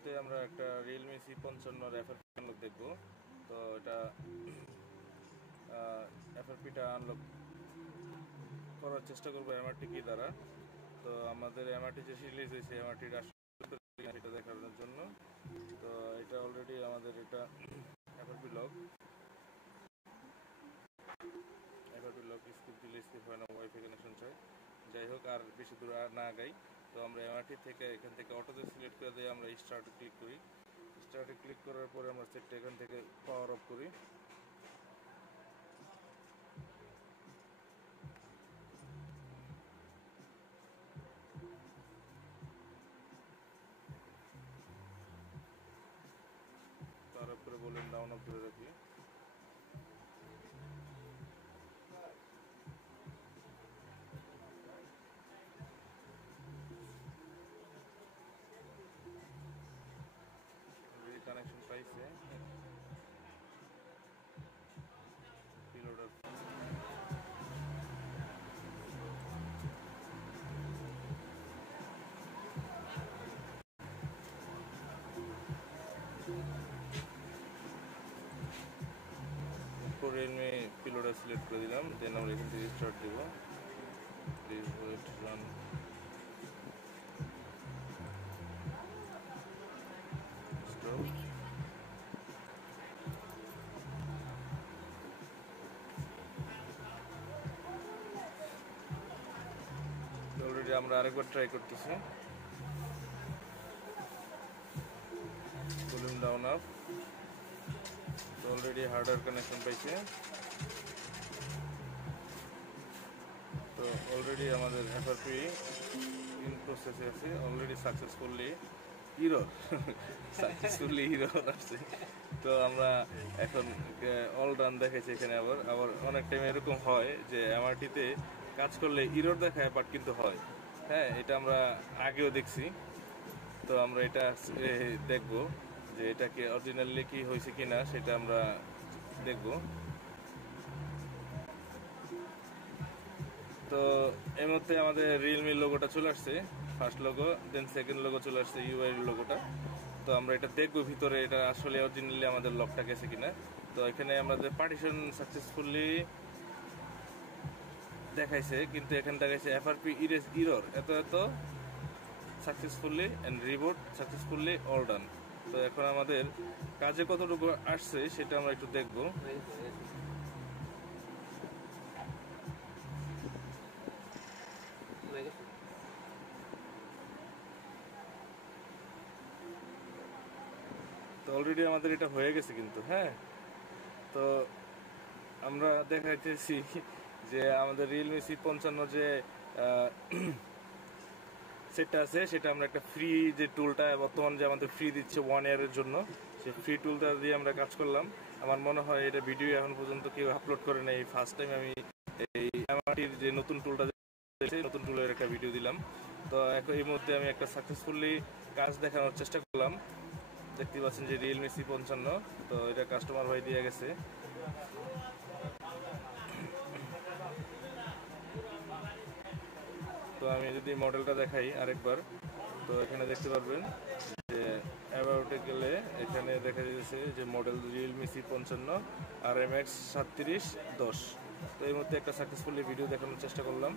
মুহূর্তে আমরা একটা রিয়েলমি C55 FRP আনলক দেখব। তো এটা FRPটা আনলক করার চেষ্টা করবো MRT কি দ্বারা। তো আমাদের MRT যে রিলিজ হয়েছে MRTটা সেটা দেখানোর জন্য। তো এটা অলরেডি আমাদের এটা FRP লক স্কিপ দিলে স্কিপ হয় না, ওয়াইফাই কানেকশন চাই। যাই হোক, আর বেশি দূর আর না আগাই। তো আমরা MRT থেকে এখান থেকে অটোতে সিলেক্ট করে দিয়ে আমরা স্টার্টে ক্লিক করি। স্টার্টে ক্লিক করার পরে আমরা সেটটা এখান থেকে পাওয়ার অফ করি। পাওয়ার অফ করে বলুন ডাউন অফ ধরে রাখি। কানেকশন পাইছে পিলোডার। রিয়েলমি পিলোডার সিলেক্ট করে দিলাম, দেন আমরা এখান থেকে স্টার্ট দিব। Please wait run. Stop. Already আমরা আরেকবার ট্রাই করতেছি। Volume down up. তো অলরেডি হার্ডওয়্যার কানেকশন পাইছে। তো অলরেডি আমাদের FRP ইন প্রসেসে আছে। অলরেডি সাকসেসফুলি হিরো আসছে। তো আমরা এখন অল ডান দেখাইছি এখানে। আবার অনেক টাইম এরকম হয় যে MRT-তে কাজ করলে ইরর দেখায়, বাট কিন্তু হয়। হ্যাঁ, এটা আমরা আগেও দেখছি। তো আমরা এটা দেখব যে এটাকে অরিজিনালি কি হয়েছে কিনা, সেটা আমরা দেখব। তো এর মধ্যে আমাদের রিয়েলমি লোগোটা চলে আসছে, first logo, then second logo চলে আসছে UI লোগোটা। তো আমরা এটা দেখবো ভিতরে এটা আসলে অরিজিনালি আমাদের লকটা গেছে কিনা। তো এখানে আমাদের পার্টিশন সাকসেসফুলি দেখাইছে, কিন্তু এখানে দেখাইছে FRP ইরেজ ইরর এত successfully and reboot successfully all done. তো এখন আমাদের কাজে কতটুকু আসছে সেটা আমরা একটু দেখবো। তো অলরেডি আমাদের এটা হয়ে গেছে কিন্তু। হ্যাঁ, তো আমরা দেখাইতেছি যে আমাদের রিয়েলমি C55 যে সেটটা আছে সেটা আমরা একটা ফ্রি যে টুলটা বর্তমান যে আমাদের ফ্রি দিচ্ছে 1 ইয়ারের জন্য, সেই ফ্রি টুলটা দিয়ে আমরা কাজ করলাম। আমার মনে হয় এটা ভিডিও এখন পর্যন্ত কেউ আপলোড করে নেই। ফার্স্ট টাইম আমি এই MRT-র যে নতুন টুলটা নতুন টুলের একটা ভিডিও দিলাম। তো এখন এই মধ্যে আমি একটা সাকসেসফুলি কাজ দেখানোর চেষ্টা করলাম। দেখতে পাচ্ছেন যে রিয়েলমি C55। তো এটা কাস্টমার ভাই দিয়ে গেছে। তো আমি যদি মডেলটা দেখাই আরেকবার, তো এখানে দেখতে পারবেন যে অ্যাবাউটে গেলে এখানে দেখা যাচ্ছে যে মডেল রিয়েলমি C55 RMX 3710। তো এই মধ্যে একটা সাকসেসফুলি ভিডিও দেখানোর চেষ্টা করলাম।